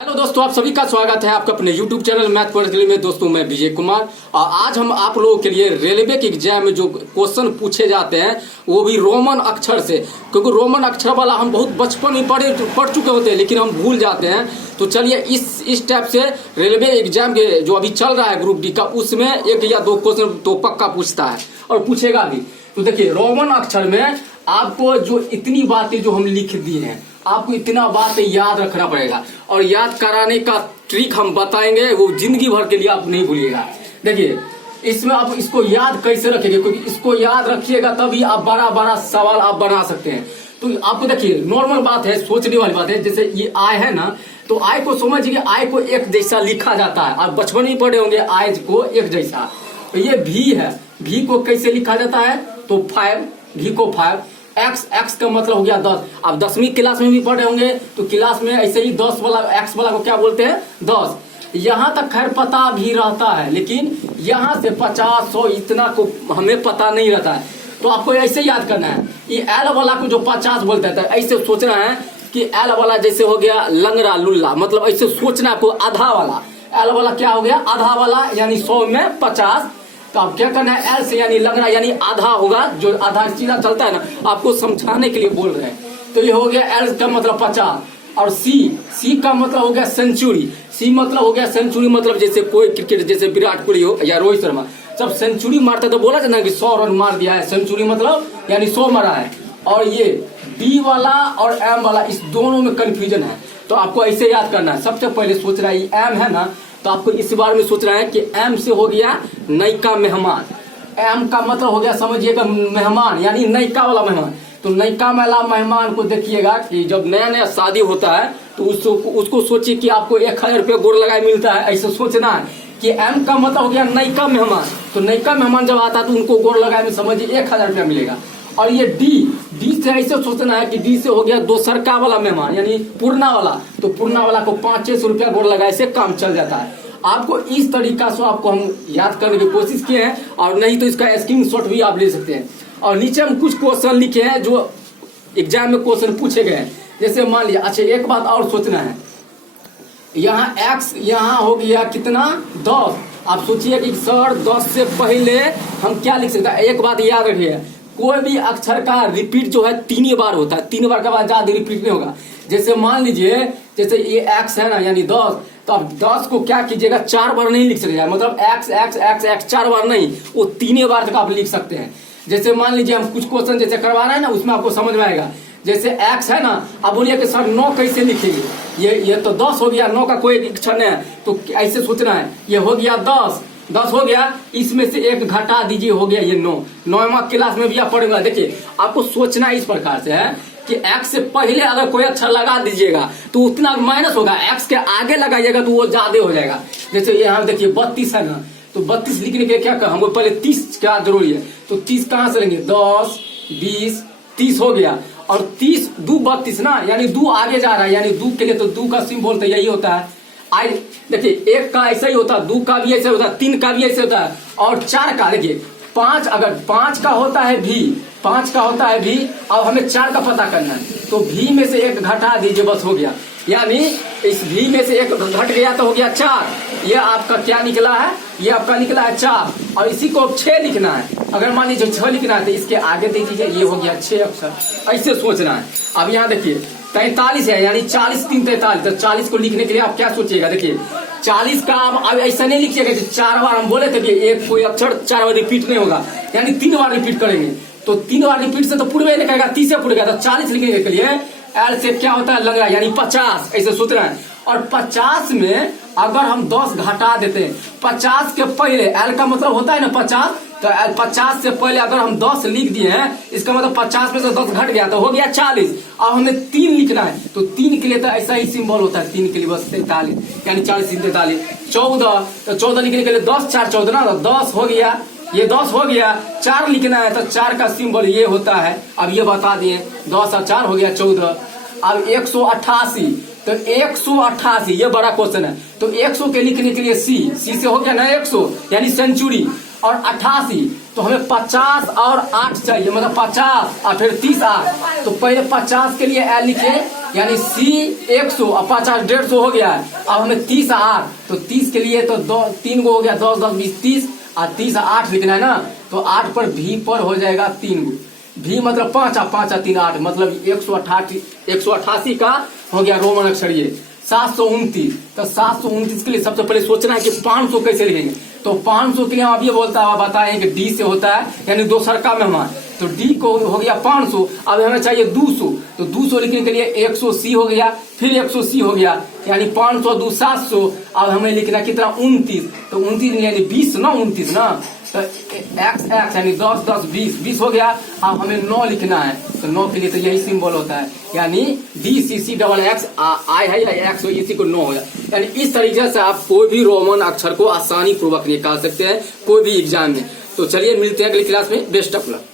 Hello दोस्तों, आप सभी का स्वागत है आपका अपने YouTube चैनल मैथ पॉइंट में। दोस्तों मैं विजय कुमार और आज हम आप लोगों के लिए रेलवे के एग्जाम में जो क्वेश्चन पूछे जाते हैं वो भी रोमन अक्षर से, क्योंकि रोमन अक्षर वाला हम बहुत बचपन में पढ़ चुके होते हैं लेकिन हम भूल जाते हैं। तो चलिए इस टाइप से रेलवे एग्जाम के जो अभी चल रहा है ग्रुप डी का, उसमें एक या दो क्वेश्चन तो पक्का पूछता है और पूछेगा भी। तो देखिए रोमन अक्षर में आपको जो इतनी बातें जो हम लिख दिए हैं, आपको इतना बात याद रखना पड़ेगा और याद कराने का ट्रिक हम बताएंगे, वो जिंदगी भर के लिए आप नहीं भूलिएगा। देखिए इसमें आप इसको याद कैसे रखेंगे, क्योंकि इसको याद रखिएगा तभी आप बड़ा बड़ा सवाल आप बना सकते हैं। तो आपको देखिए नॉर्मल बात है, सोचने वाली बात है। जैसे ये आय है ना, तो आय को समझिए, आय को एक जैसा लिखा जाता है। आप बचपन में पढ़े होंगे आय को एक जैसा। तो ये भी है, भी को कैसे लिखा जाता है, तो 5, भी को 5, एक्स का मतलब हो गया 10। आप 10वीं क्लास में भी पढ़े होंगे तो क्लास में ऐसे ही 10 वाला एक्स वाला को क्या बोलते हैं, 10। यहाँ तक खैर पता भी रहता है, लेकिन यहाँ से 50, 100 इतना को हमें पता नहीं रहता है। तो आपको ऐसे याद करना है। ये एल वाला को जो 50 बोलते हैं, ऐसे सोचना है कि एल वाला जैसे हो गया लंगड़ा लुल्ला, मतलब ऐसे सोचना आपको। आधा वाला एल वाला क्या हो गया, आधा वाला, यानी 100 में 50। तो आप क्या करना है, एल से यानी लंगड़ा यानी आधा होगा, जो आधा सीधा चलता है ना, आपको समझाने के लिए बोल रहे हैं। तो ये हो गया एल का मतलब 50। और सी का मतलब हो गया सेंचुरी। सी मतलब हो गया सेंचुरी, मतलब जैसे कोई क्रिकेट जैसे विराट कोहली हो या रोहित शर्मा, जब सेंचुरी मारता तो बोला जाता है कि 100 रन मार दिया है, सेंचुरी मतलब यानी 100 मारा है। और ये बी वाला और एम वाला, इस दोनों में कंफ्यूजन है। तो आपको ऐसे याद करना है। सबसे पहले सोच रहा है एम है ना, तो आपको इस बार में सोच रहा है कि एम से हो गया नयका मेहमान। एम का मतलब हो गया समझिएगा मेहमान, यानी नयका वाला मेहमान। तो नयका वाला मेहमान को देखिएगा कि जब नया नया शादी होता है तो उसको सोचिए कि आपको 1000 रुपये गोर लगाए मिलता है, ऐसे सोचना है कि एम का मतलब हो गया नयका मेहमान। तो नयका मेहमान जब आता है तो उनको गोर लगाए में समझिए 1000 रुपया मिलेगा। और ये डी से ऐसे सोचना है कि डी से हो गया दोसरका वाला मेहमान, यानी पूर्णा वाला। तो पूर्णा वाला को 500 रुपया गोर लगाए से काम चल जाता है। आपको इस तरीका से आपको हम याद करने की कोशिश किए हैं, और नहीं तो इसका स्क्रीनशॉट भी आप ले सकते हैं। और नीचे हम कुछ क्वेश्चन लिखे हैं जो एग्जाम में क्वेश्चन पूछे गए हैं। जैसे मान लिया, अच्छा एक बात और सोचना है, यहाँ एक्स यहाँ हो गया कितना, 10। आप सोचिए कि सर 10 से पहले हम क्या लिख सकते हैं। एक बात याद रखिए, कोई भी अक्षर का रिपीट जो है 3 बार होता है, 3 बार के बाद ज्यादा रिपीट नहीं होगा। जैसे मान लीजिए, जैसे ये एक्स है ना, यानी 10, तो आप 10 को क्या कीजिएगा, 4 बार नहीं लिख सकते, मतलब एक्स एक्स एक्स एक्स 4 बार नहीं, वो 3 बार तक आप लिख सकते हैं। जैसे मान लीजिए हम कुछ क्वेश्चन जैसे करवाना है ना, उसमें आपको समझ में आएगा। जैसे एक्स है ना, आप बोलिए कि सर 9 कैसे लिखेंगे, ये तो 10 हो गया, 9 का कोई अक्षर नहीं है। तो ऐसे सोचना है, ये हो गया 10 हो गया, इसमें से 1 घटा दीजिए, हो गया ये 9। 9वां क्लास में भी आप पढ़ेगा। देखिए आपको सोचना इस प्रकार से है कि एक्स से पहले अगर कोई अक्षर लगा दीजिएगा तो उतना माइनस होगा, एक्स के आगे लगाइएगा तो वो ज्यादा हो जाएगा। जैसे यहाँ देखिए 32 है ना, तो 32 लिखने के लिए क्या कर, हमको पहले 30 क्या जरूरी है। तो 30 कहाँ से लेंगे, 10, 20, 30 हो गया। और 30 2 32 ना, यानी 2 आगे जा रहा है, यानी 2 के लिए तो 2 का सिंबल तो यही होता है। आई देखिए 1 का ऐसा ही होता है, 2 का भी ऐसे होता है, 3 का भी ऐसे होता है, और 4 का देखिए 5, अगर 5 का होता है भी, 5 का होता है भी। अब हमें 4 का पता करना है, तो भी में से 1 घटा दीजिए, बस हो गया। यानी इस भी में से 1 घट गया तो हो गया 4। ये आपका क्या निकला है, ये आपका निकला है 4। और इसी को 6 लिखना है। अगर मान लीजिए 6 लिखना है तो इसके आगे दे दीजिए, ये हो गया 6 अक्षर, ऐसे सोचना है। अब यहाँ देखिए 43 है, यानी 40 3 43। तो 40 को लिखने के लिए आप क्या सोचिएगा, देखिए 40 का आप ऐसा नहीं लिखिएगा कि 4 बार, हम बोले थे कि एक कोई अक्षर 4 बार रिपीट नहीं होगा, यानी 3 बार रिपीट करेंगे। तो 3 बार रिपीट से तो पूर्व लिखेगा, 30 से पूर्व। तो 40 लिखने के लिए एल से क्या होता है, लंगड़ा, यानी 50, ऐसे सोचना है। और 50 में अगर हम 10 घटा देते हैं, 50 के पहले, एल का मतलब होता है ना 50, तो 50 से पहले अगर हम 10 लिख दिए हैं, इसका मतलब 50 में से 10 घट गया तो हो गया 40। अब हमें 3 लिखना है, तो 3 के लिए तो ऐसा ही सिंबल होता है, 3 के लिए बस 43, यानी 40 3 43। 14, तो 14 लिखने के लिए 10 4 14 ना, तो 10 हो गया, ये 10 हो गया। 4 लिखना है तो 4 का सिंबल ये होता है। अब ये बता दिए, 10 और 4 हो गया 14। अब 188, तो 188 ये बड़ा क्वेश्चन है। तो 100 के लिखने के लिए सी से हो गया ना 100, यानी सेंचुरी। और 88, तो हमें 50 और 8 चाहिए, मतलब 50 और फिर 30 8। तो पहले 50 के लिए L लिखे, यानी C 100 और 50 150 हो गया है। अब हमें 30 8, तो 30 के लिए तो 3 गो हो गया, 10 10 20 30 और 30 8 लिखना है ना। तो 8 पर V पर हो जाएगा 3 गो, V मतलब 5 और 5 और 3 8, मतलब 188 का हो गया रोमन अक्षर ये। 729, तो 729 के लिए सबसे पहले सोचना है कि 500 कैसे लिखेंगे। तो 500 के लिए हम अब ये बताएं कि D से होता है, यानी दो सरका मेहमान, तो D को हो गया 500। अब हमें चाहिए 200, तो 200 लिखने के लिए 100 C हो गया, फिर 100 C हो गया, यानी 500 2 700। अब हमें लिखना कितना 29, तो 29 यानी 20 ना 29 ना, तो x यानी 10 10 20 हो गया। अब हमें 9 लिखना है, तो 9 के लिए तो यही सिंबल होता है, यानी DCC आई है या x हो, इसी को 9 हो गया। यानी इस तरीके से आप कोई भी रोमन अक्षर को आसानी पूर्वक निकाल सकते हैं कोई भी एग्जाम में। तो चलिए मिलते हैं अगली क्लास में, बेस्ट ऑफ लक।